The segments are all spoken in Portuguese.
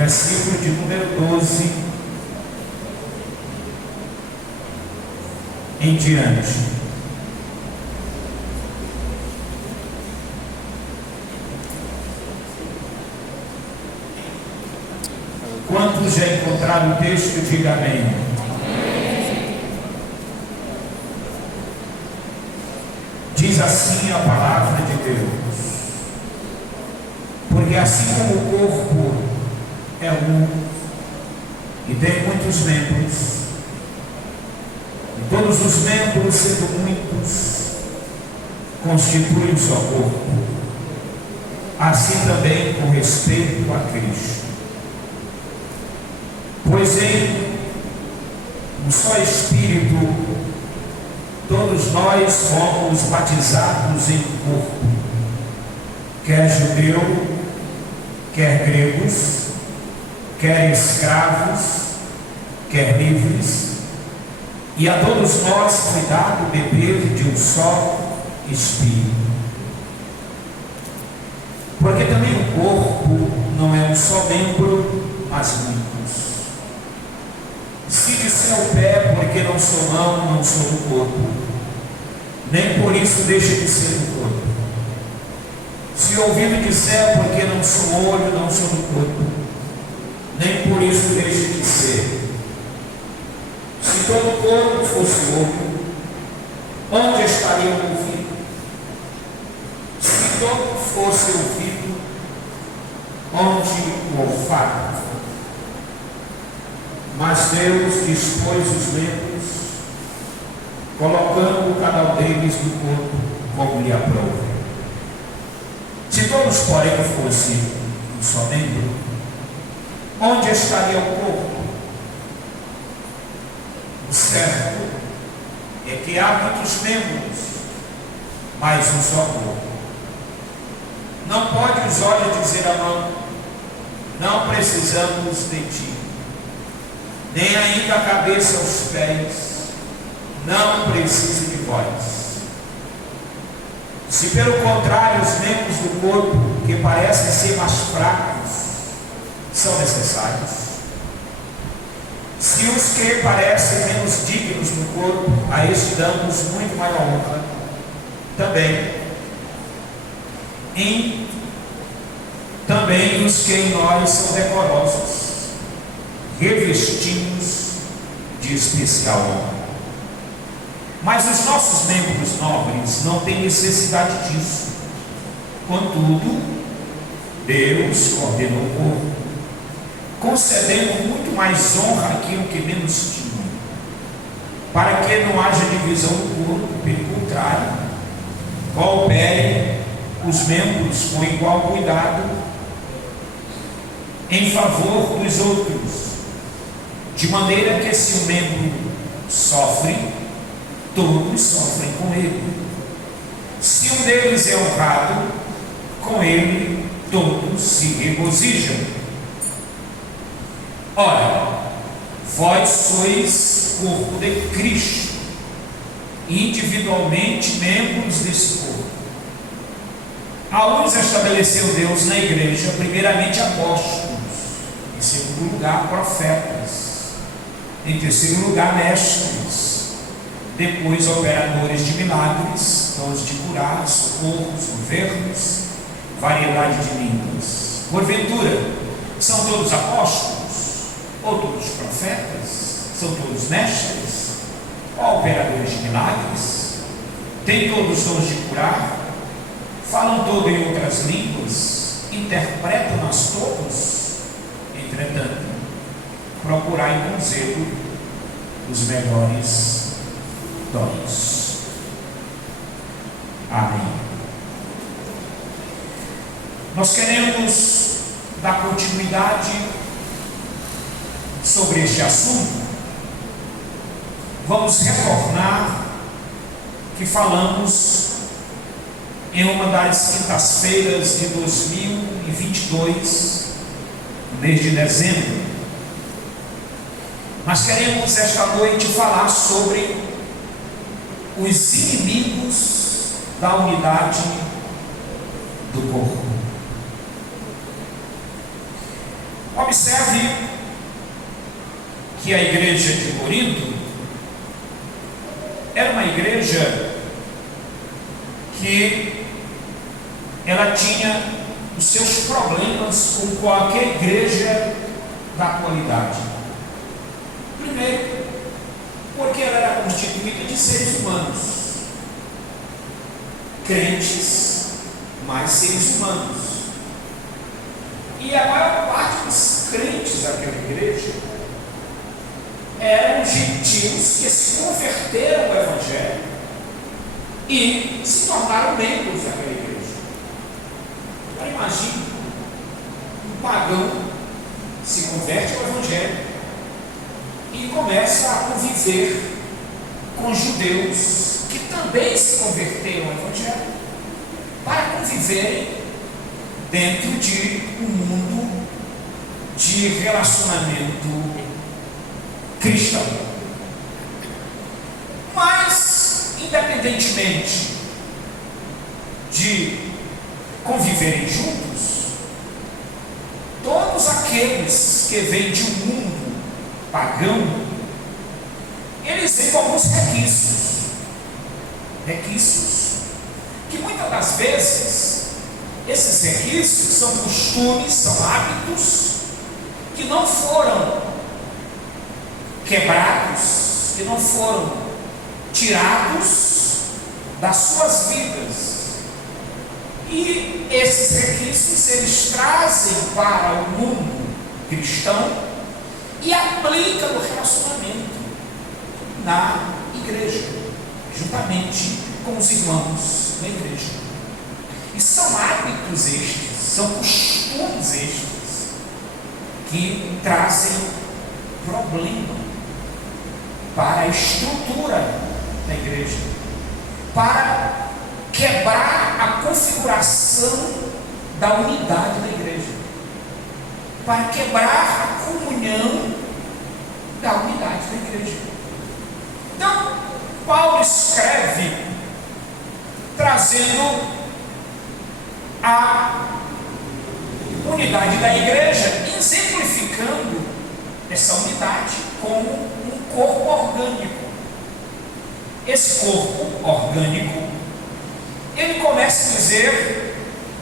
versículo de número 12 em diante. Quantos já encontraram o texto, diga amém. Diz assim a palavra de Deus: porque assim como o corpo é um e tem muitos membros, e todos os membros, sendo muitos, constituem só corpo, assim também com respeito a Cristo. Pois em um só Espírito todos nós fomos batizados em corpo, quer judeu, quer gregos, quer escravos, quer livres, e a todos nós foi dado beber de um só Espírito. Porque também o corpo não é um só membro, mas muitos. Se disser o pé, porque não sou mão, não sou do corpo, nem por isso deixa de ser do corpo. Se o ouvido disser, porque não sou olho, não sou do corpo, nem por isso deixa de ser. Se todo o corpo fosse olho, onde estaria o ouvido? Se todo fosse ouvido, onde o olfato? Mas Deus dispôs os membros, colocando cada um deles no corpo como lhe aprouve. Se todos, porém, fossem um só membro, onde estaria o corpo? O certo é que há muitos membros, mas um só corpo. Não pode os olhos dizer à mão: não precisamos de ti, nem ainda a cabeça aos pés: não precisa de vós. Se pelo contrário os membros do corpo, que parecem ser mais fracos, são necessários, se os que parecem menos dignos no corpo, a este damos muito maior honra, também os que em nós são decorosos, revestimos de especial honra. Mas os nossos membros nobres não têm necessidade disso. Contudo, Deus ordenou o corpo, concedendo muito mais honra àquilo que menos tinha, para que não haja divisão do corpo, pelo contrário, coopere os membros com igual cuidado em favor dos outros, de maneira que se um membro sofre, todos sofrem com ele. Se um deles é honrado, com ele todos se regozijam. Ora, vós sois corpo de Cristo, individualmente membros desse corpo. A uns estabeleceu Deus na igreja, primeiramente apóstolos, em segundo lugar profetas, em terceiro lugar mestres, depois operadores de milagres, dons de curar, socorros, governos, variedade de línguas. Porventura, são todos apóstolos? Ou todos profetas? São todos mestres? Ou operadores de milagres? Têm todos dons de curar? Falam todos em outras línguas? Interpretam-nas todos? Entretanto, procurai com zelo os melhores dons. Amém. Nós queremos dar continuidade sobre este assunto. Vamos retornar que falamos em uma das quintas-feiras de 2022, no mês de dezembro. Mas queremos esta noite falar sobre os inimigos da unidade do corpo. Observe que a igreja de Corinto era uma igreja que ela tinha os seus problemas com qualquer igreja da atualidade. Primeiro, porque ela era constituída de seres humanos, crentes, mas seres humanos. E a maior parte dos crentes daquela igreja eram gentios que se converteram ao Evangelho e se tornaram membros daquela igreja. Agora imagine, um pagão se converte ao Evangelho e começa a conviver com judeus que também se converteram ao Evangelho, para conviverem dentro de um mundo de relacionamento cristão. Mas, independentemente de conviverem juntos, todos aqueles que vêm de um mundo pagão, eles vêm com alguns requisitos, que muitas das vezes esses requisitos são costumes, são hábitos que não foram quebrados, que não foram tirados das suas vidas. E esses requisitos eles trazem para o mundo cristão e aplicam no relacionamento na igreja, juntamente com os irmãos da igreja. E são hábitos estes, são costumes estes, que trazem problema para a estrutura da igreja, para quebrar a configuração da unidade da igreja, para quebrar a comunhão da unidade da igreja. Então, Paulo escreve trazendo a unidade da igreja, exemplificando essa unidade como um corpo orgânico. Esse corpo orgânico, ele começa a dizer,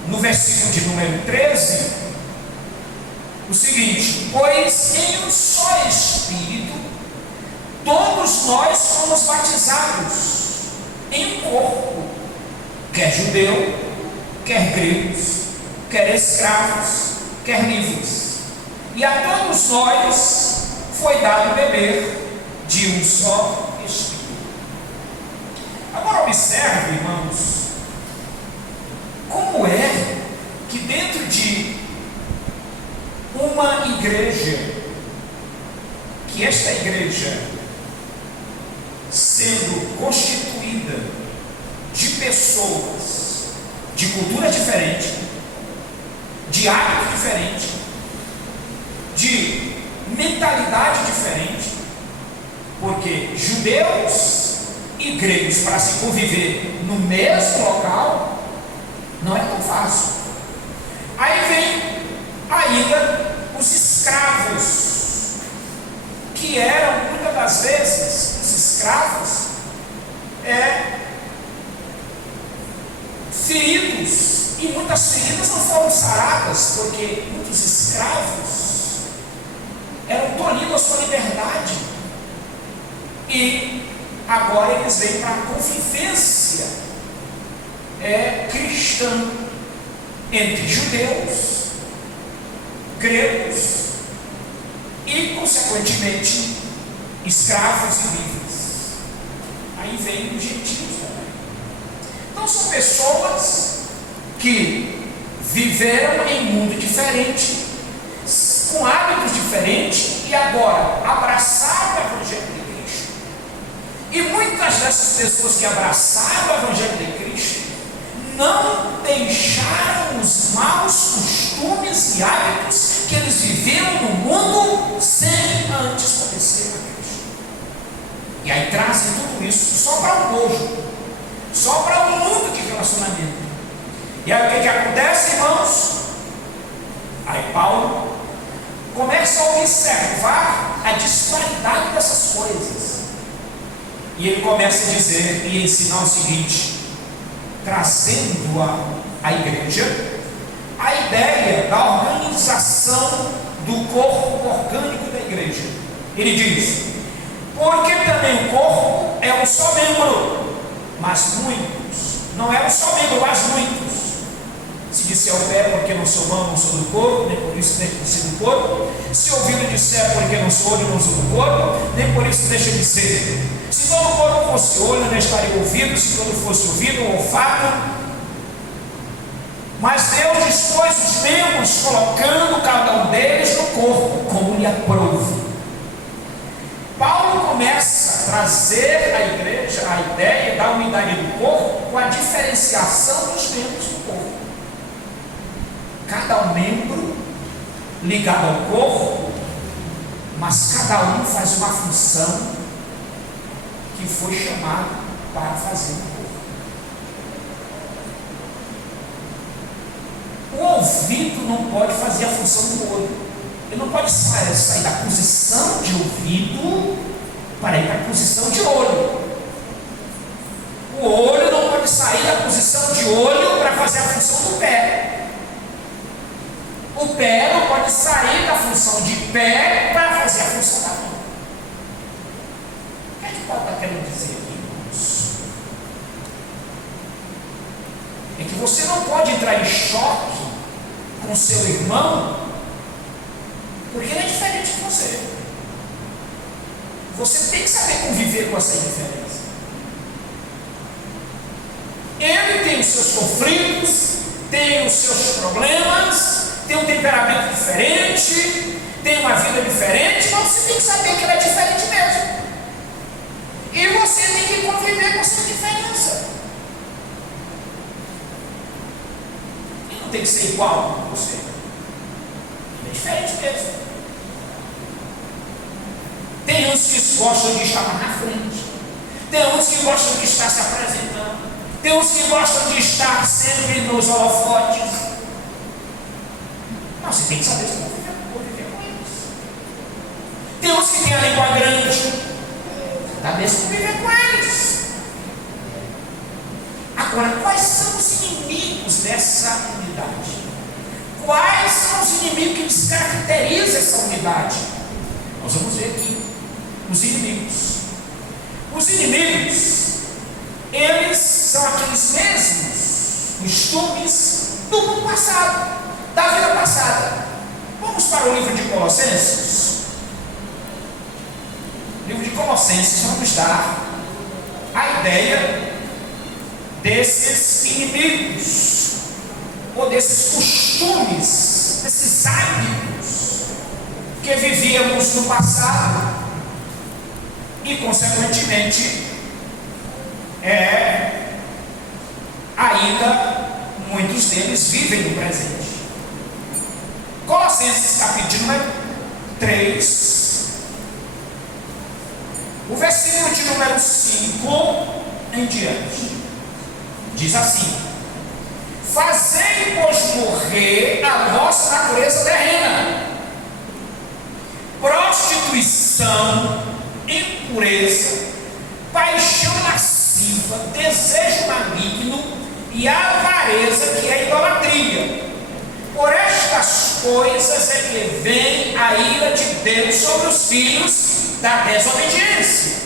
no versículo de número 13, o seguinte: pois em um só Espírito, todos nós fomos batizados em um corpo, quer judeu, quer gregos, quer escravos, quer livres, e a todos nós foi dado beber de um só Espírito. Agora observe, irmãos, como é que dentro de uma igreja, que esta igreja, sendo constituída de pessoas de cultura diferente, de hábito diferente, de mentalidade diferente, porque judeus e gregos, para se conviver no mesmo local, não é tão fácil. Aí vem ainda os escravos, que eram muitas das vezes, os escravos, feridos, e muitas feridas não foram saradas, porque muitos escravos eram tolhidos a sua liberdade, e agora eles vêm para a convivência cristã entre judeus, gregos e, consequentemente, escravos e livres. Aí vem os gentios também. Então são pessoas que viveram em um mundo diferente, com hábitos diferentes, e agora abraçaram o Evangelho de Cristo. E muitas dessas pessoas que abraçaram o Evangelho de Cristo não deixaram os maus costumes e hábitos que eles viveram no mundo sem antes conhecer a Cristo. E aí trazem tudo isso só para o povo, só para o mundo de relacionamento. E aí o que acontece, irmãos? Aí Paulo E ele começa a dizer e ensinar o seguinte, trazendo à igreja a ideia da organização do corpo orgânico da igreja. Ele diz, porque também o corpo é um só membro, mas muitos. Não é um só membro, mas muitos. Se disser o pé, porque não sou mão, não sou do corpo, nem por isso deixa de ser do corpo. Se o ouvido disser, porque não sou olho, não sou do corpo, nem por isso deixa de ser. Se todo o corpo fosse olho, não estaria ouvido. Se todo fosse ouvido, olfato. Mas Deus dispôs os membros, colocando cada um deles no corpo, como lhe aprouve. Paulo começa a trazer à igreja a ideia da unidade do corpo com a diferenciação dos membros do corpo. Cada um membro ligado ao corpo, mas cada um faz uma função que foi chamado para fazer no corpo. O ouvido não pode fazer a função do olho. Ele não pode sair da posição de ouvido para ir para a posição de olho. O olho não pode sair da posição de olho para fazer a função do pé. O pé não pode sair da função de pé para fazer a função da mão. O que é que Paulo está querendo dizer aqui, irmãos? É que você não pode entrar em choque com seu irmão, porque ele é diferente de você. Você tem que saber conviver com essa diferença. Ele tem os seus conflitos, tem os seus problemas, tem um temperamento diferente, tem uma vida diferente, mas você tem que saber que ele é diferente mesmo. E você tem que conviver com essa diferença. Ele não tem que ser igual a você. Ele é diferente mesmo. Tem uns que gostam de estar mais na frente, tem uns que gostam de estar se apresentando, tem uns que gostam de estar sempre nos holofotes. Não, você tem que saber conviver com eles. Tem uns que têm a língua grande, você dá mesmo conviver com eles. Agora, quais são os inimigos dessa unidade? Quais são os inimigos que descaracterizam essa unidade? Nós vamos ver aqui os inimigos. Os inimigos, eles são aqueles mesmos costumes do mundo passado, da vida passada. Vamos para o livro de Colossenses. O livro de Colossenses vai nos dar a ideia desses inimigos, ou desses costumes, desses hábitos que vivíamos no passado e, consequentemente, ainda muitos deles vivem no presente. Colossenses capítulo número 3, o versículo de número 5 em diante, diz assim: fazei-vos morrer a vossa natureza terrena, prostituição, impureza, paixão lasciva, desejo maligno e avareza, que é idolatria. Por estas coisas é que vem a ira de Deus sobre os filhos da desobediência.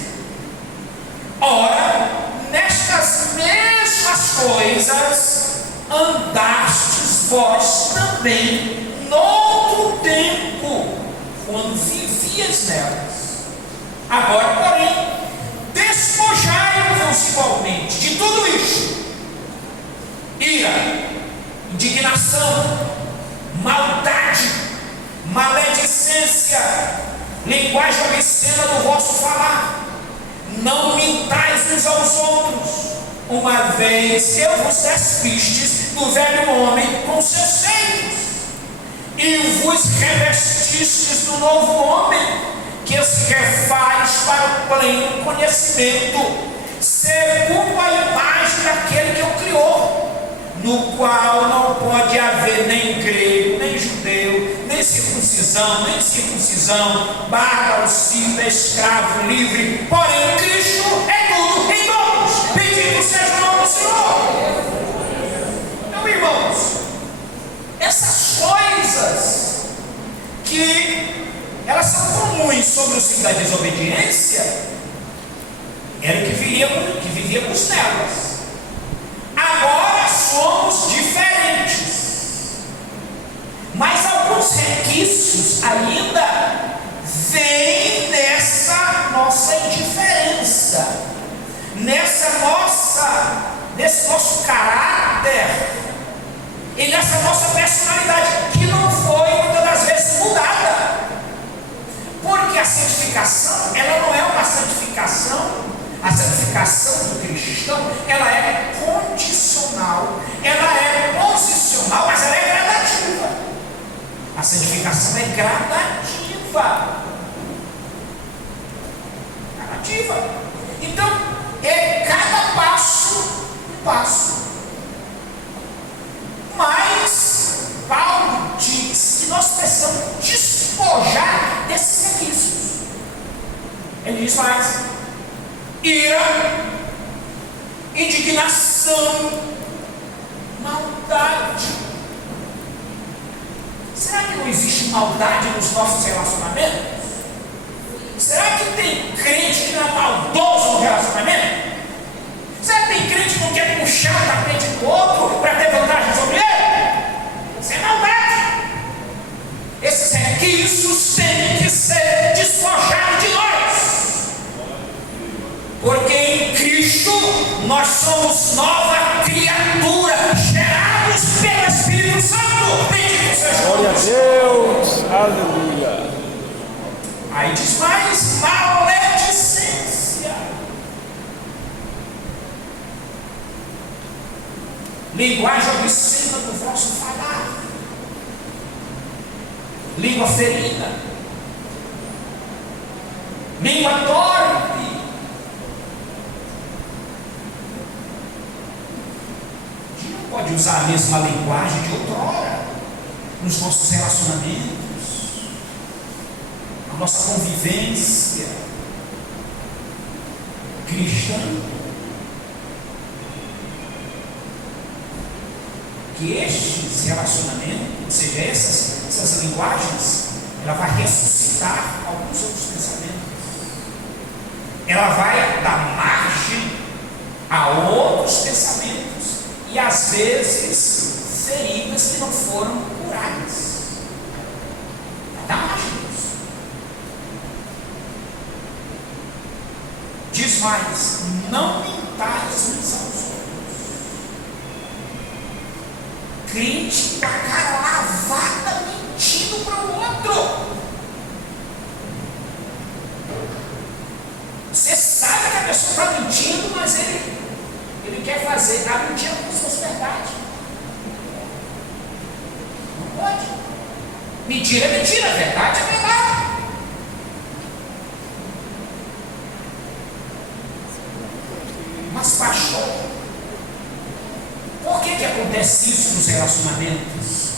Ora, nestas mesmas coisas andastes vós também noutro tempo, quando vivias nelas. Agora, porém, despojai-vos igualmente de tudo isto: ira, indignação, maldade, maledicência, linguagem obscena do vosso falar. Não mintais uns aos outros, uma vez que vos despistes do velho homem com seus feitos, e vos revestistes do novo homem, que se refaz para o pleno conhecimento, segundo a imagem daquele que o criou, no qual não pode haver nem grego, nem judeu, nem circuncisão, nem circuncisão, bárbaro, cita, escravo, livre, porém Cristo é que elas são comuns sobre os filhos da desobediência, era que vivíamos nelas. Agora somos diferentes, mas alguns requisitos ainda vêm nessa nossa indiferença, nesse nosso caráter e nessa nossa personalidade, que não foi muitas das vezes mudada. Porque a santificação, ela não é uma santificação. A santificação do cristão, ela é condicional, ela é posicional, mas ela é gradativa. A santificação é gradativa. Então, é cada passo um passo. Mas Paulo diz que nós precisamos despojar desses requisitos. Ele diz mais: ira, indignação, maldade. Será que não existe maldade nos nossos relacionamentos? Será que tem crente que não é maldoso no relacionamento? Será que tem crente que não quer puxar o tapete do outro para ter vantagem sobre ele? Isso é maldade. Esses requisitos têm que ser despojados de nós. Porque em Cristo nós somos nova criatura, gerados pelo Espírito Santo. Bendito seja glória a Deus, aleluia. Aí diz mais: maledicência, linguagem obscena do vosso falar, língua ferina, língua torpe. A gente não pode usar a mesma linguagem de outrora nos nossos relacionamentos, a nossa convivência cristã. Que estes relacionamentos, ou seja, essas linguagens, ela vai ressuscitar alguns outros pensamentos. Ela vai dar margem a outros pensamentos e às vezes feridas que não foram curadas. Vai dar margem a isso. Diz mais: não mintais uns aos outros. Crente com a cara lavada, mentindo para o outro. Você sabe que a pessoa está mentindo, mas ele quer fazer, está mentindo com suas verdades. Não pode. Mentira é mentira, verdade é verdade. Mas pastor, por que acontece isso nos relacionamentos?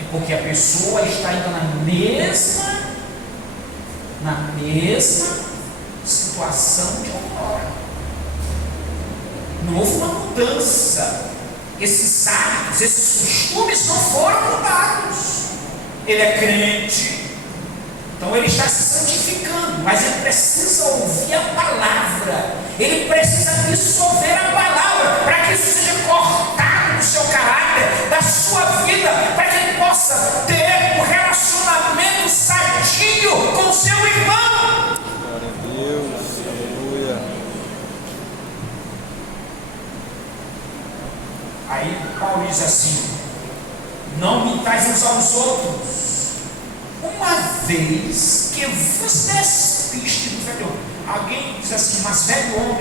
É porque a pessoa está ainda na mesma situação de outrora. Não houve uma mudança. Esses hábitos, esses costumes não foram mudados. Ele é crente, então ele está se santificando, mas ele precisa ouvir a palavra, ele precisa absorver a palavra, para que isso seja cortado do seu caráter, da sua vida, para que ele possa ter um relacionamento sadio com o seu irmão. Glória a Deus, aleluia. Aí Paulo diz assim: não mintais uns aos outros, uma vez que vos despiste do velho homem. Alguém diz assim: mas velho homem